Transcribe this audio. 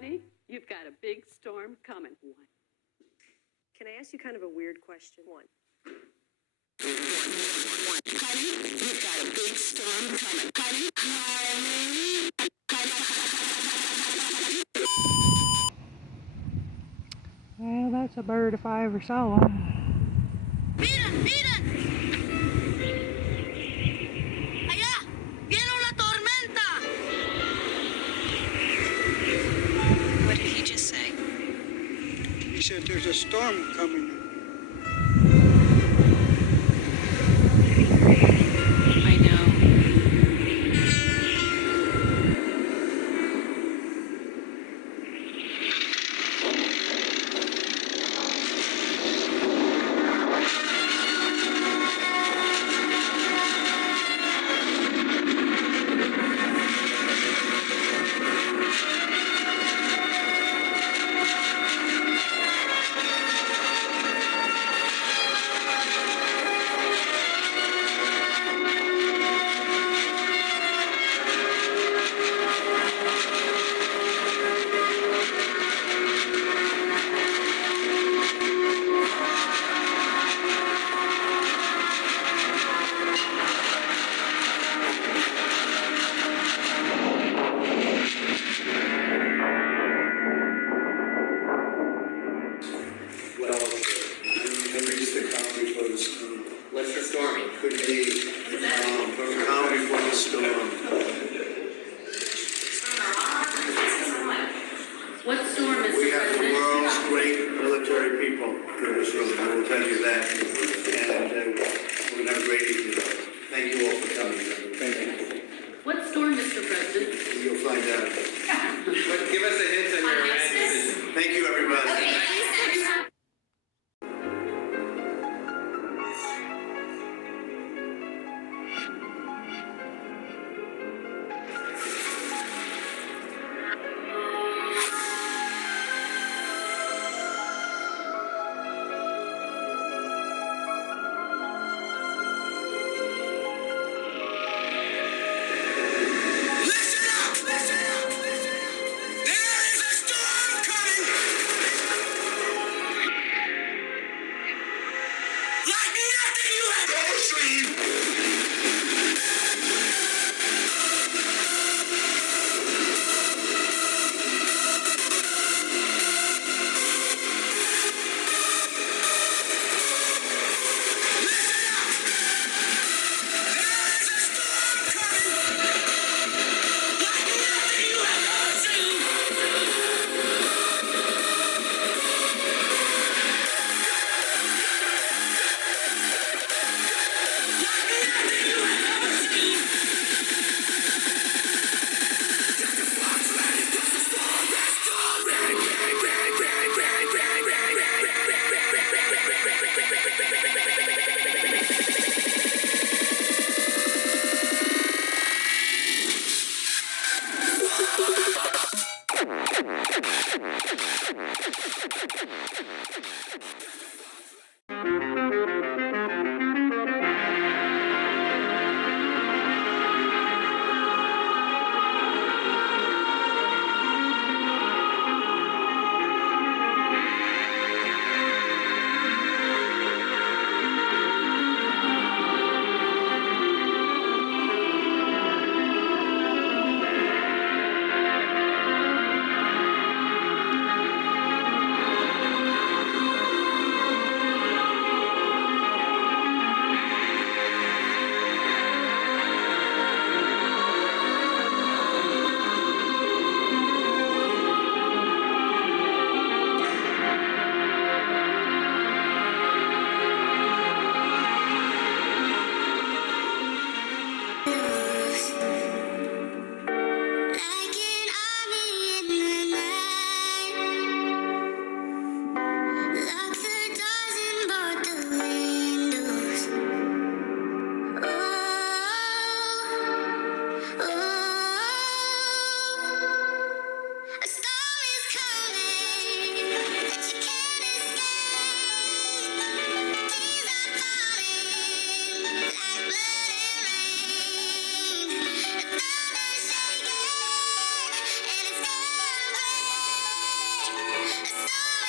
Honey, you've got a big storm coming. Can I ask you kind of a weird question? One. Honey, you've got a big storm coming. Honey, Well, that's a bird if I ever saw one. ¡Miren, miren! ¡Allá! ¡Viene una tormenta! What did he just say? He said there's a storm coming. I know. What's the stormy? Could be calm before the storm. What storm is We have the world's great military people in this room, I will tell you that. And we're going to have a great evening. Thank you all for coming. Thank you. What storm, Mr. President? You'll find out. Give us a hint on your answers. Thank you, everybody. Listen up! Listen up! Listen up! There is A storm